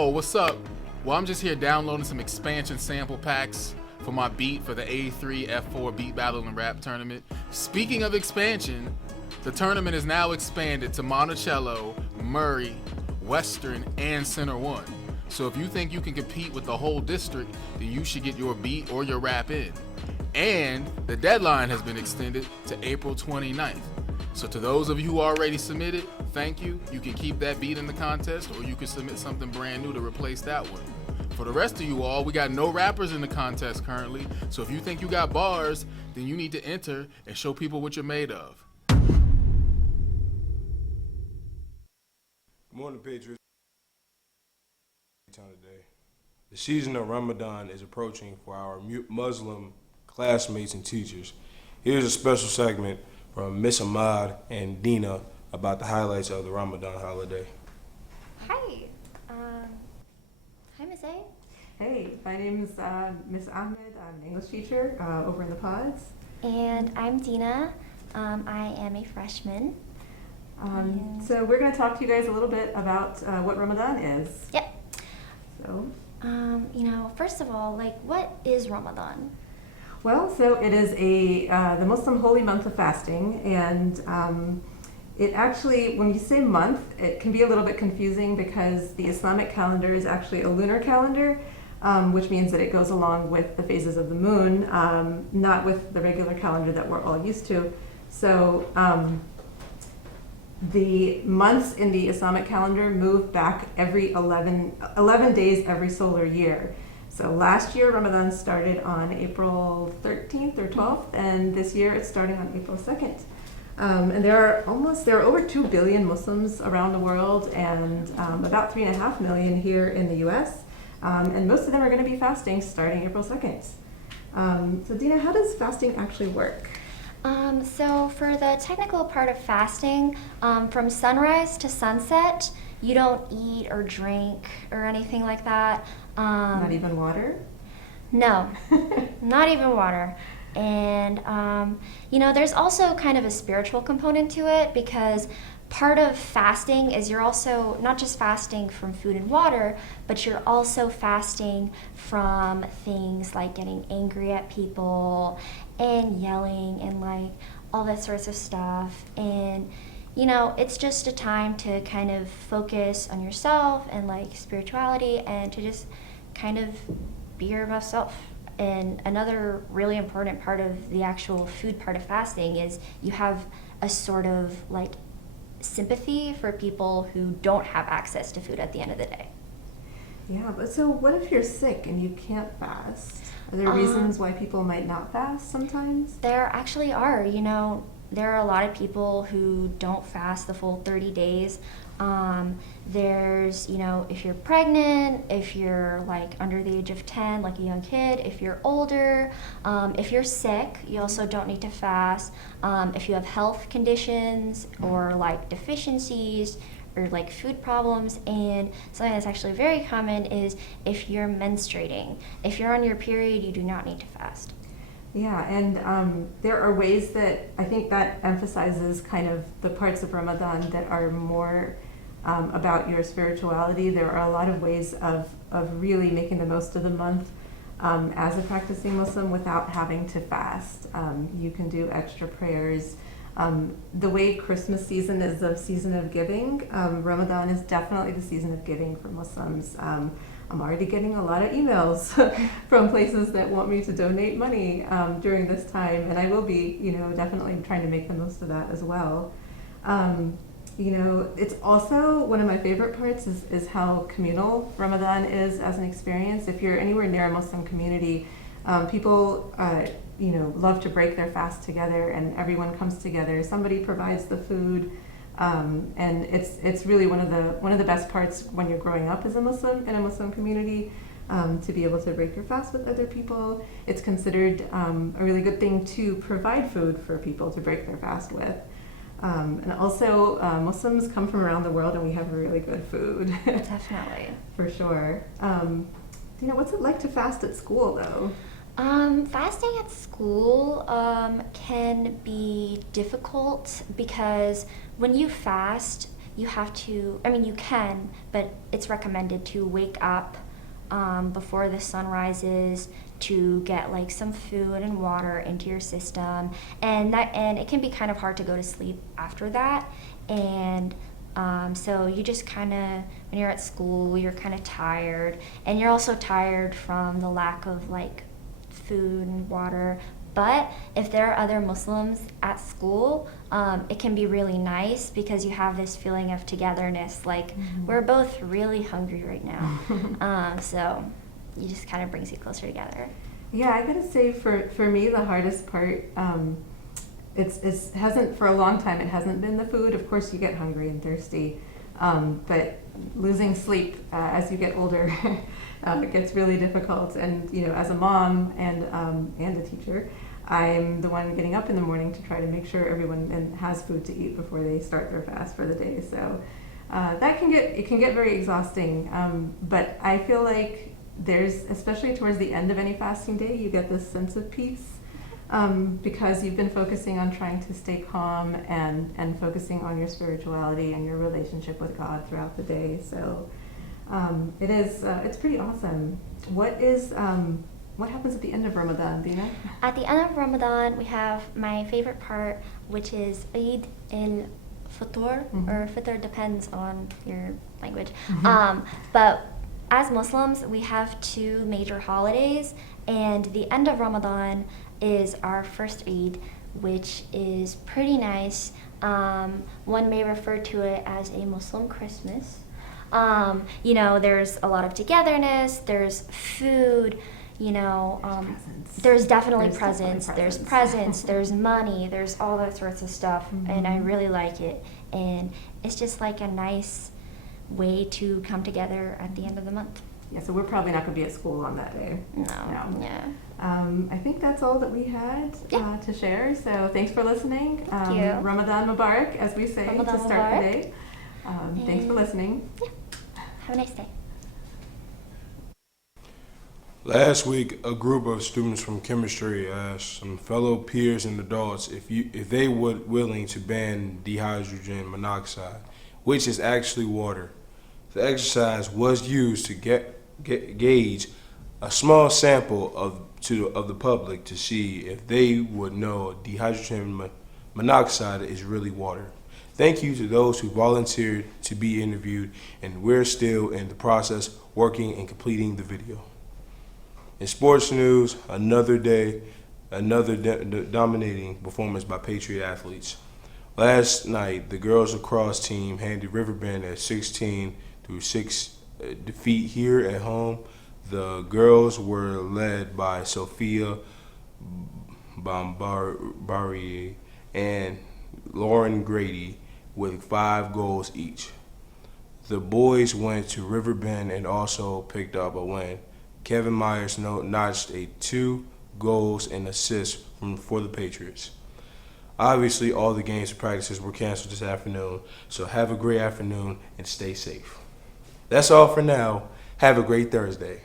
Oh, what's up? Well, I'm just here downloading some expansion sample packs for my beat for the A3 F4 Beat Battle and Rap Tournament. Speaking of expansion, the tournament is now expanded to Monticello, Murray, Western, and Center 1. So if you think you can compete with the whole district, then you should get your beat or your rap in. And the deadline has been extended to April 29th. So to those of you who already submitted, thank you. You can keep that beat in the contest, or you can submit something brand new to replace that one. For the rest of you all, we got no rappers in the contest currently, so if you think you got bars, then you need to enter and show people what you're made of. Good morning, Patriots. Today. The season of Ramadan is approaching for our Muslim classmates and teachers. Here's a special segment from Miss Ahmad and Dina about the highlights of the Ramadan holiday. Hi. Hi, Miss A. Hey, my name is Miss Ahmed. I'm an English teacher over in the pods. And I'm Dina. I am a freshman. So we're going to talk to you guys a little bit about what Ramadan is. Yep. So, first of all, what is Ramadan? well, so it is the Muslim holy month of fasting, and it actually, when you say month, it can be a little bit confusing because the Islamic calendar is actually a lunar calendar, which means that it goes along with the phases of the moon, not with the regular calendar that we're all used to. So the months in the Islamic calendar move back every 11 days every solar year. So last year Ramadan started on April 13th or 12th, and this year it's starting on April 2nd. And there are over 2 billion Muslims around the world, and about 3.5 million here in the US. And most of them are going to be fasting starting April 2nd. So Dina, how does fasting actually work? So for the technical part of fasting, from sunrise to sunset, you don't eat or drink or anything like that. Not even water? No, not even water. And, there's also kind of a spiritual component to it, because part of fasting is you're also not just fasting from food and water, but you're also fasting from things like getting angry at people and yelling and all that sorts of stuff. And it's just a time to kind of focus on yourself and spirituality, and to just kind of be your best self. And another really important part of the actual food part of fasting is you have a sort of sympathy for people who don't have access to food at the end of the day. Yeah, but so what if you're sick and you can't fast? Are there reasons why people might not fast sometimes? There actually are. There are a lot of people who don't fast the full 30 days. There's, if you're pregnant, if you're under the age of 10, like a young kid, if you're older, if you're sick, you also don't need to fast. If you have health conditions or deficiencies or food problems, and something that's actually very common is if you're menstruating. If you're on your period, you do not need to fast. Yeah, and there are ways that I think that emphasizes kind of the parts of Ramadan that are more about your spirituality. There are a lot of ways of really making the most of the month as a practicing Muslim without having to fast. You can do extra prayers. The way Christmas season is a season of giving, Ramadan is definitely the season of giving for Muslims. I'm already getting a lot of emails from places that want me to donate money during this time, and I will be, definitely trying to make the most of that as well. It's also one of my favorite parts is how communal Ramadan is as an experience. If you're anywhere near a Muslim community, people, love to break their fast together, and everyone comes together. Somebody provides the food. And it's really one of the best parts when you're growing up as a Muslim in a Muslim community, to be able to break your fast with other people. It's considered a really good thing to provide food for people to break their fast with. And also, Muslims come from around the world, and we have really good food. Definitely. For sure. What's it like to fast at school, though? Fasting at school can be difficult because when you fast, you have to, I mean, you can, but it's recommended to wake up before the sun rises to get like some food and water into your system, and it can be kind of hard to go to sleep after that. And so you just kind of, when you're at school, you're kind of tired, and you're also tired from the lack of like food and water. But if there are other Muslims at school, it can be really nice because you have this feeling of togetherness. Like, we're both really hungry right now. So it just kind of brings you closer together. Yeah, I gotta say, for me, the hardest part, it's hasn't, for a long time, it hasn't been the food. Of course, you get hungry and thirsty, but losing sleep as you get older, it gets really difficult. And you know, as a mom and a teacher, I'm the one getting up in the morning to try to make sure everyone has food to eat before they start their fast for the day. So that can get very exhausting. But I feel like there's, especially towards the end of any fasting day, you get this sense of peace because you've been focusing on trying to stay calm and focusing on your spirituality and your relationship with God throughout the day. So it's pretty awesome. What happens at the end of Ramadan, Dina? At the end of Ramadan, we have my favorite part, which is Eid al-Fitr, or Fitr depends on your language. But as Muslims, we have two major holidays, and the end of Ramadan is our first Eid, which is pretty nice. One may refer to it as a Muslim Christmas. You know, there's a lot of togetherness, there's food, you know, there's definitely presents, there's money, there's all that sorts of stuff, and I really like it. And it's just like a nice way to come together at the end of the month. Yeah, so we're probably not going to be at school on that day. No. Yeah. I think that's all that we had to share. So thanks for listening. Thank you. Ramadan Mubarak, as we say, Ramadan to start Mubarak. the day. Thanks for listening. Yeah. Have a nice day. Last week, a group of students from chemistry asked some fellow peers and adults if they were willing to ban dihydrogen monoxide, which is actually water. The exercise was used to gauge a small sample of the public to see if they would know dihydrogen monoxide is really water. Thank you to those who volunteered to be interviewed, and we're still in the process working and completing the video. In sports news, another dominating performance by Patriot athletes. Last night, the girls lacrosse team handed Riverbend a 16-6 defeat here at home. The girls were led by Sophia Bombarier and Lauren Grady with 5 goals each. The boys went to Riverbend and also picked up a win. Kevin Myers notched 2 goals and assists for the Patriots. Obviously, all the games and practices were canceled this afternoon, so have a great afternoon and stay safe. That's all for now. Have a great Thursday.